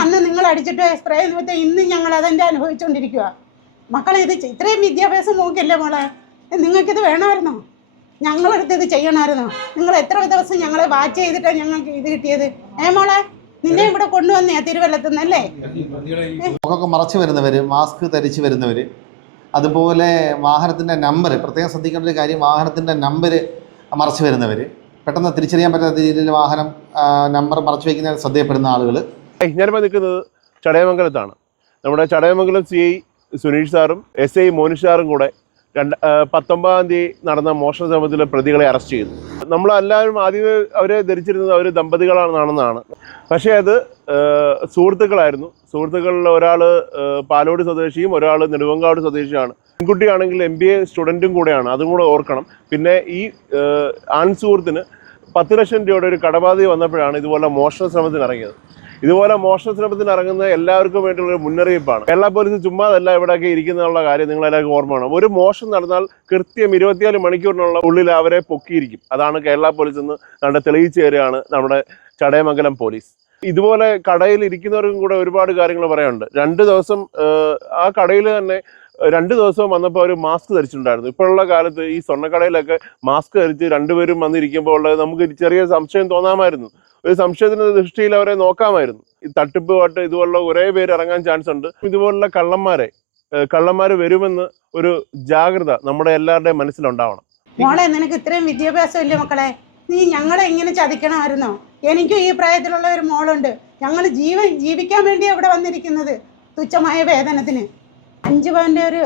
അന്ന് നിങ്ങൾ അടിച്ചിട്ട് സ്പ്രേ നിമിത്തം ഇന്ന് ഞങ്ങൾ അതെന്റെ അനുഭവിച്ചുകൊണ്ടിരിക്കുക മക്കളെ ഇത് ഇത്രയും വിദ്യാഭ്യാസം നോക്കിയല്ലേ മോളെ? നിങ്ങൾക്ക് നിങ്ങൾക്കിത് വേണമായിരുന്നോ? ഞങ്ങളടുത്ത് ഇത് ചെയ്യണമായിരുന്നോ? നിങ്ങൾ എത്ര ദിവസം ഞങ്ങളെ വാച്ച് ചെയ്തിട്ടാണ് ഞങ്ങൾക്ക് ഇത് കിട്ടിയത്? ഏ മോളെ നിന്നെ ഇവിടെ കൊണ്ടുവന്നേ തിരുവല്ലത്തുനിന്നല്ലേ മുഖമൊക്കെ മറച്ചു വരുന്നവര് മാസ്ക് ധരിച്ചു വരുന്നവര് അതുപോലെ വാഹനത്തിന്റെ നമ്പർ പ്രത്യേകം ശ്രദ്ധിക്കേണ്ട ഒരു കാര്യം വാഹനത്തിന്റെ നമ്പർ മറച്ചു വരുന്നവർ പെട്ടെന്ന് തിരിച്ചറിയാൻ പറ്റാത്ത രീതിയിൽ വാഹനം നമ്പർ മറച്ചു വയ്ക്കുന്ന ശ്രദ്ധയപ്പെടുന്ന ആളുകൾ ഞാനിപ്പോൾ നിൽക്കുന്നത് ചടയമംഗലത്താണ്. നമ്മുടെ ചടയമംഗലം സി ഐ സുനീഷ് സാറും എസ് ഐ മോനിഷ് സാറും കൂടെ രണ്ട് പത്തൊമ്പതാം തീയതി നടന്ന മോഷണ സംഭവത്തിലെ പ്രതികളെ അറസ്റ്റ് ചെയ്തു. നമ്മളെല്ലാവരും ആദ്യമേ അവരെ ധരിച്ചിരുന്നത് അവർ ദമ്പതികളാണെന്നാണ് പക്ഷേ അത് സുഹൃത്തുക്കളായിരുന്നു. സുഹൃത്തുക്കളിൽ ഒരാൾ പാലോട് സ്വദേശിയും ഒരാൾ നെടുവങ്കാട് സ്വദേശിയാണ് പെൺകുട്ടിയാണെങ്കിൽ എം ബി എ സ്റ്റുഡന്റും കൂടെയാണ് അതും കൂടെ ഓർക്കണം. പിന്നെ ഈ ആൺ സുഹൃത്തിന് പത്ത് ലക്ഷം രൂപയുടെ ഒരു കടബാധ്യത വന്നപ്പോഴാണ് ഇതുപോലെ മോഷണ ശ്രമത്തിന് ഇറങ്ങിയത്. ഇതുപോലെ മോഷണ ശ്രമത്തിന് ഇറങ്ങുന്ന എല്ലാവർക്കും വേണ്ടിയുള്ള ഒരു മുന്നറിയിപ്പാണ്. കേരള പോലീസ് ചുമ്മാതല്ല ഇവിടെയൊക്കെ ഇരിക്കുന്നുള്ള കാര്യം നിങ്ങളെല്ലാവർക്കും ഓർമ്മ വേണം ഒരു മോഷണം നടന്നാൽ കൃത്യം ഇരുപത്തിനാല് മണിക്കൂറിനുള്ള ഉള്ളിൽ അവരെ പൊക്കിയിരിക്കും. അതാണ് കേരള പോലീസ് എന്ന് നമ്മുടെ തെളിയിച്ചു തരികയാണ് നമ്മുടെ ചടയമംഗലം പോലീസ്. ഇതുപോലെ കടയിൽ ഇരിക്കുന്നവർക്കും കൂടെ ഒരുപാട് കാര്യങ്ങൾ പറയാനുണ്ട്. രണ്ട് ദിവസം ആ കടയിൽ തന്നെ രണ്ട് ദിവസവും വന്നപ്പോൾ അവർ മാസ്ക് ധരിച്ചിട്ടുണ്ടായിരുന്നു. ഇപ്പോഴുള്ള കാലത്ത് ഈ സ്വർണക്കടയിലൊക്കെ മാസ്ക് ധരിച്ച് രണ്ടുപേരും വന്നിരിക്കുമ്പോൾ ഉള്ളത് നമുക്ക് ചെറിയ സംശയം തോന്നാമായിരുന്നു. ഒരു സംശയത്തിന്റെ ദൃഷ്ടിയിൽ അവരെ നോക്കാമായിരുന്നു. ഈ തട്ടിപ്പ് പാട്ട് ഇതുപോലുള്ള ഒരേ പേര് ഇറങ്ങാൻ ചാൻസ് ഉണ്ട്. ഇതുപോലുള്ള കള്ളന്മാരെ കള്ളന്മാർ വരുമെന്ന് ഒരു ജാഗ്രത നമ്മുടെ എല്ലാവരുടെയും മനസ്സിലുണ്ടാവണം. മോളെ നിനക്ക് ഇത്രയും വിദ്യാഭ്യാസം ഇല്ലേ മക്കളെ? നീ ഞങ്ങളെ ഇങ്ങനെ ചതിക്കണമായിരുന്നോ? എനിക്കും ഈ പ്രായത്തിലുള്ള ഒരു മോളുണ്ട്. ഞങ്ങൾ ജീവൻ ജീവിക്കാൻ വേണ്ടി ഇവിടെ വന്നിരിക്കുന്നത് തുച്ഛമായ വേതനത്തിന്. അഞ്ച് പവന്റെ ഒരു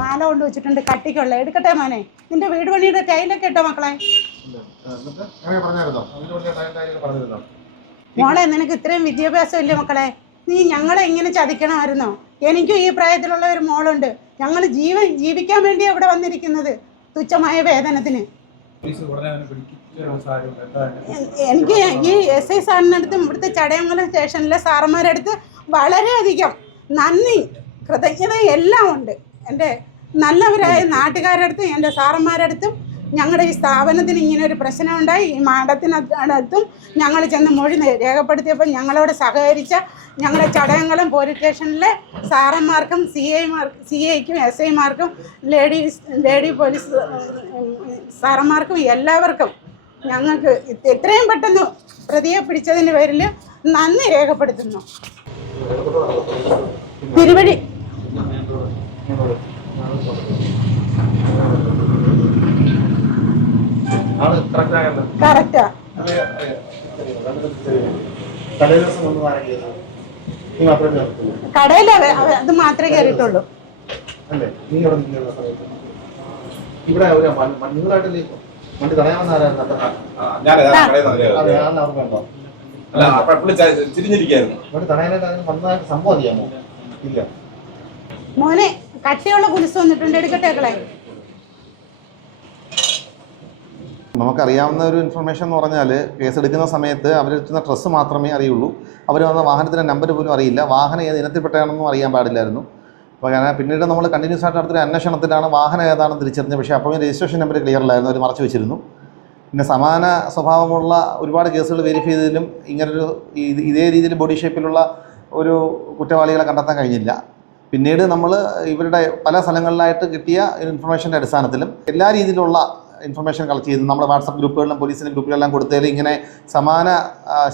മാല കൊണ്ട് വെച്ചിട്ടുണ്ട് കട്ടിക്കുള്ള. എടുക്കട്ടെ മോനെ? നിന്റെ വീട് പണിയുടെ കയ്യിലൊക്കെ ഇട്ടോ മക്കളെ? മോളെ നിനക്ക് ഇത്രയും വിദ്യാഭ്യാസം ഇല്ലേ മക്കളെ? നീ ഞങ്ങളെ ഇങ്ങനെ ചതിക്കണമായിരുന്നോ? എനിക്കും ഈ പ്രായത്തിലുള്ള ഒരു മോളുണ്ട്. ഞങ്ങൾ ജീവൻ ജീവിക്കാൻ വേണ്ടി ഇവിടെ വന്നിരിക്കുന്നത് തുച്ഛമായ വേതനത്തിന്. എനിക്ക് ഈ എസ് ഐ സാറിനടുത്തും ഇവിടുത്തെ ചടയമംഗലം സ്റ്റേഷനിലെ സാറന്മാരുടെ അടുത്ത് വളരെയധികം നന്ദി കൃതജ്ഞത എല്ലാം ഉണ്ട്. എന്റെ നല്ലവരായ നാട്ടുകാരുടെ അടുത്തും എന്റെ സാറന്മാരുടെ അടുത്തും ഞങ്ങളുടെ ഈ സ്ഥാപനത്തിന് ഇങ്ങനെ ഒരു പ്രശ്നമുണ്ടായി ഈ മാഡത്തിനടുത്തും ഞങ്ങൾ ചെന്ന് മൊഴി രേഖപ്പെടുത്തിയപ്പോൾ ഞങ്ങളോട് സഹകരിച്ച ഞങ്ങളുടെ ചടങ്ങുകളും പോലീസ് സ്റ്റേഷനിലെ സാറന്മാർക്കും സി ഐമാർക്ക് സി ഐക്കും എസ് ഐമാർക്കും ലേഡീസ് ലേഡി പോലീസ് സാറന്മാർക്കും എല്ലാവർക്കും ഞങ്ങൾക്ക് എത്രയും പെട്ടെന്ന് പ്രതിയെ പിടിച്ചതിന്റെ പേരിൽ നന്ദി രേഖപ്പെടുത്തുന്നു. തിരുവടി തലേദിവസം വന്ന് വാങ്ങിയത് നീ മാത്രമേ കടയിൽ അത് മാത്രമേ കയറിയിട്ടുള്ളൂ. അല്ലേ? നീ അവിടെ സമയത്ത്. ഇവിടെ ഒരു വണ്ടി തടയാമെന്ന് ആരായിരുന്നു അവർക്ക് വണ്ടി തടയാനായിട്ട് അതിന് വന്നതായിട്ട് സംഭവം അറിയാമോ ഇല്ല. മോനെ കട്ടിയുള്ള കുരിശ് വന്നിട്ടുണ്ട്. എടുക്കട്ടെ നമുക്കറിയാവുന്ന ഒരു ഇൻഫർമേഷൻ എന്ന് പറഞ്ഞാൽ കേസ് എടുക്കുന്ന സമയത്ത് അവരെടുക്കുന്ന ഡ്രസ്സ് മാത്രമേ അറിയുള്ളൂ. അവർ വന്ന വാഹനത്തിന്റെ നമ്പർ പോലും അറിയില്ല. വാഹനം ഏത് ഇനത്തിൽപ്പെട്ടതാണെന്നും അറിയാൻ പാടില്ലായിരുന്നു. അപ്പോൾ അങ്ങനെ പിന്നീട് നമ്മൾ കണ്ടിന്യൂസ് ആയിട്ട് നടത്തിയ അന്വേഷണത്തിലാണ് വാഹനം ഏതാണെന്ന് തിരിച്ചറിഞ്ഞത്. പക്ഷേ അപ്പോൾ രജിസ്ട്രേഷൻ നമ്പർ ക്ലിയർ അല്ലായിരുന്നു അവർ മറച്ചു വെച്ചിരുന്നു. പിന്നെ സമാന സ്വഭാവമുള്ള ഒരുപാട് കേസുകൾ വെരിഫൈ ചെയ്തതിലും ഇങ്ങനൊരു ഇതേ രീതിയിൽ ബോഡി ഷേപ്പിലുള്ള ഒരു കുറ്റവാളികളെ കണ്ടെത്താൻ കഴിഞ്ഞില്ല. പിന്നീട് നമ്മൾ ഇവരുടെ പല സ്ഥലങ്ങളിലായിട്ട് കിട്ടിയ ഇൻഫർമേഷന്റെ അടിസ്ഥാനത്തിലും എല്ലാ രീതിയിലുള്ള ഇൻഫർമേഷൻ കളക്ട് ചെയ്ത് നമ്മുടെ വാട്സപ്പ് ഗ്രൂപ്പുകളിലും പോലീസിന്റെ ഗ്രൂപ്പുകളെല്ലാം കൊടുത്തതിൽ ഇങ്ങനെ സമാന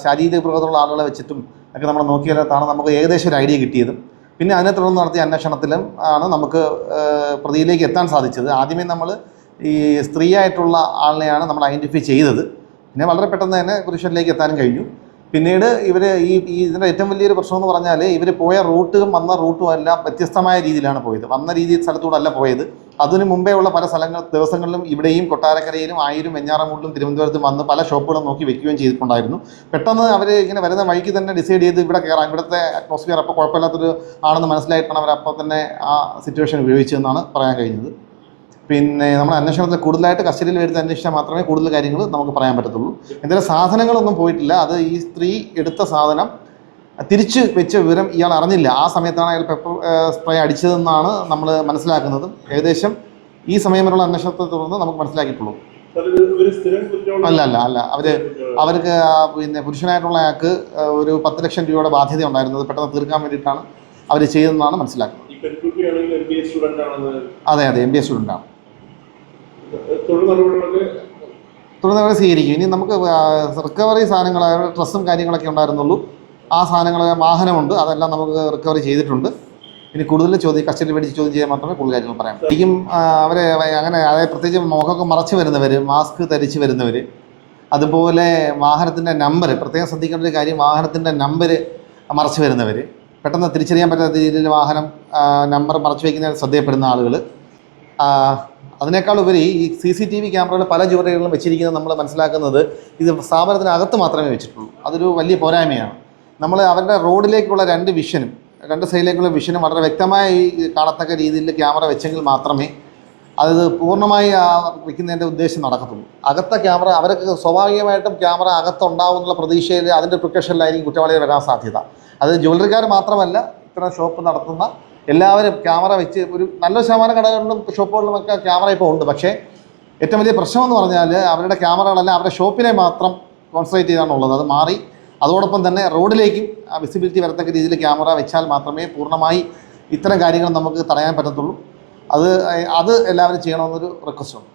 ശാരീരിക പ്രകൃതമുള്ള ആളുകളെ വെച്ചിട്ടും ഒക്കെ നമ്മൾ നോക്കിയതാണ് നമുക്ക് ഏകദേശം ഒരു ഐഡിയ കിട്ടിയതും. പിന്നെ അതിനെ തുടർന്ന് നടത്തിയ അന്വേഷണത്തിലും ആണ് നമുക്ക് പ്രതിയിലേക്ക് എത്താൻ സാധിച്ചത്. ആദ്യമേ നമ്മൾ ഈ സ്ത്രീയായിട്ടുള്ള ആളിനെയാണ് നമ്മൾ ഐഡന്റിഫൈ ചെയ്തത്. പിന്നെ വളരെ പെട്ടെന്ന് തന്നെ പുരുഷനിലേക്ക് എത്താനും കഴിഞ്ഞു. പിന്നീട് ഇവർ ഈ ഇതിന്റെ ഏറ്റവും വലിയൊരു പ്രശ്നം എന്ന് പറഞ്ഞാൽ ഇവർ പോയ റൂട്ടും വന്ന റൂട്ടും എല്ലാം വ്യത്യസ്തമായ രീതിയിലാണ് പോയത്. വന്ന രീതി സ്ഥലത്തൂടെ അല്ല പോയത്. അതിനു മുമ്പേ ഉള്ള പല സ്ഥലങ്ങൾ ദിവസങ്ങളിലും ഇവിടെയും കൊട്ടാരക്കരയിലും ആയിരം വെഞ്ഞാറമൂട്ടിലും തിരുവനന്തപുരത്തും വന്ന് പല ഷോപ്പുകളും നോക്കി വെക്കുകയും ചെയ്തിട്ടുണ്ടായിരുന്നു. പെട്ടെന്ന് അവർ ഇങ്ങനെ വരുന്ന വഴിക്ക് തന്നെ ഡിസൈഡ് ചെയ്ത് ഇവിടെ കയറാം ഇവിടുത്തെ അറ്റ്മോസ്ഫിയർ അപ്പോൾ കുഴപ്പമില്ലാത്തൊരു ആണെന്ന് മനസ്സിലായിട്ടാണ് അവർ അപ്പോൾ തന്നെ ആ സിറ്റുവേഷൻ ഉപയോഗിച്ചതെന്നാണ് പറയാൻ കഴിഞ്ഞത്. പിന്നെ നമ്മൾ അന്വേഷണത്തിൽ കൂടുതലായിട്ട് കസ്റ്റഡിയിൽ എടുത്ത് അന്വേഷിച്ചാൽ മാത്രമേ കൂടുതൽ കാര്യങ്ങൾ നമുക്ക് പറയാൻ പറ്റത്തുള്ളൂ. എന്തായാലും സാധനങ്ങളൊന്നും പോയിട്ടില്ല. അത് ഈ സ്ത്രീ എടുത്ത സാധനം തിരിച്ച് വെച്ച വിവരം ഇയാൾ അറിഞ്ഞില്ല. ആ സമയത്താണ് അയാൾ പെപ്പർ സ്പ്രേ അടിച്ചതെന്നാണ് നമ്മൾ മനസ്സിലാക്കുന്നത്. ഏകദേശം ഈ സമയം വരെയുള്ള അന്വേഷണത്തെ തുടർന്ന് നമുക്ക് മനസ്സിലാക്കിയിട്ടുള്ളൂ. അല്ല അല്ല അല്ല. അവർ അവർക്ക് പിന്നെ പുരുഷനായിട്ടുള്ള അയാൾക്ക് ഒരു പത്ത് ലക്ഷം രൂപയുടെ ബാധ്യത ഉണ്ടായിരുന്നത് പെട്ടെന്ന് തീർക്കാൻ വേണ്ടിയിട്ടാണ് അവർ ചെയ്തതെന്നാണ് മനസ്സിലാക്കുന്നത്. അതെ അതെ. എം ബി എ സ്റ്റുഡന്റാണ് തൊഴിൽ തുടർന്ന് അവർ സ്വീകരിക്കും. ഇനി നമുക്ക് റിക്കവറി സാധനങ്ങൾ ഡ്രസ്സും കാര്യങ്ങളൊക്കെ ഉണ്ടായിരുന്നുള്ളൂ. ആ സാധനങ്ങൾ വാഹനമുണ്ട്. അതെല്ലാം നമുക്ക് റിക്കവറി ചെയ്തിട്ടുണ്ട്. ഇനി കൂടുതൽ ചോദ്യം കസ്റ്റഡി മേടിച്ച് ചോദ്യം ചെയ്യാൻ മാത്രമേ കൂടുതൽ കാര്യങ്ങൾ പറയാം ശരിക്കും അവരെ അങ്ങനെ അതായത് പ്രത്യേകിച്ച് മുഖമൊക്കെ മറച്ച് വരുന്നവർ മാസ്ക് ധരിച്ച് വരുന്നവർ അതുപോലെ വാഹനത്തിന്റെ നമ്പർ പ്രത്യേകം ശ്രദ്ധിക്കേണ്ട ഒരു കാര്യം വാഹനത്തിന്റെ നമ്പർ മറച്ച് വരുന്നവർ പെട്ടെന്ന് തിരിച്ചറിയാൻ പറ്റാത്ത രീതിയിൽ വാഹനം നമ്പർ മറച്ചു വയ്ക്കുന്ന ശ്രദ്ധയപ്പെടുന്ന ആളുകൾ അതിനേക്കാൾ ഉപരി ഈ സി സി ടി വി ക്യാമറകൾ പല ജുവലറികളിലും വെച്ചിരിക്കുന്നത് നമ്മൾ മനസ്സിലാക്കുന്നത് ഇത് സ്ഥാപനത്തിനകത്ത് മാത്രമേ വെച്ചിട്ടുള്ളൂ. അതൊരു വലിയ പോരായ്മയാണ്. നമ്മൾ അവരുടെ റോഡിലേക്കുള്ള രണ്ട് വിഷനും രണ്ട് സൈഡിലേക്കുള്ള വിഷനും വളരെ വ്യക്തമായി കാണത്തക്ക രീതിയിൽ ക്യാമറ വെച്ചെങ്കിൽ മാത്രമേ അത് പൂർണമായി ആ വെക്കുന്നതിന്റെ ഉദ്ദേശം നടക്കത്തുള്ളൂ. അകത്ത ക്യാമറ അവർക്ക് സ്വാഭാവികമായിട്ടും ക്യാമറ അകത്തുണ്ടാവും എന്നുള്ള പ്രതീക്ഷയിൽ അതിന്റെ പ്രിക്കഷനിലായിരിക്കും കുറ്റവാളികൾ വരാൻ സാധ്യത. അത് ജ്വല്ലറിക്കാർ മാത്രമല്ല ഇത്തരം ഷോപ്പ് നടത്തുന്ന എല്ലാവരും ക്യാമറ വെച്ച് ഒരു നല്ല ശതമാനം കടകളിലും ഷോപ്പുകളിലും ഒക്കെ ക്യാമറ ഇപ്പോൾ ഉണ്ട്. പക്ഷേ ഏറ്റവും വലിയ പ്രശ്നം എന്ന് പറഞ്ഞാൽ അവരുടെ ക്യാമറകളെല്ലാം അവരുടെ ഷോപ്പിനെ മാത്രം കോൺസെൻട്രേറ്റ് ചെയ്താണുള്ളത്. അത് മാറി. അതോടൊപ്പം തന്നെ റോഡിലേക്കും ആ വിസിബിലിറ്റി വരത്തക്ക രീതിയിൽ ക്യാമറ വെച്ചാൽ മാത്രമേ പൂർണമായി ഇത്തരം കാര്യങ്ങൾ നമുക്ക് തടയാൻ പറ്റത്തുള്ളൂ. അത് അത് എല്ലാവരും ചെയ്യണമെന്നൊരു റിക്വസ്റ്റ് ഉണ്ട്.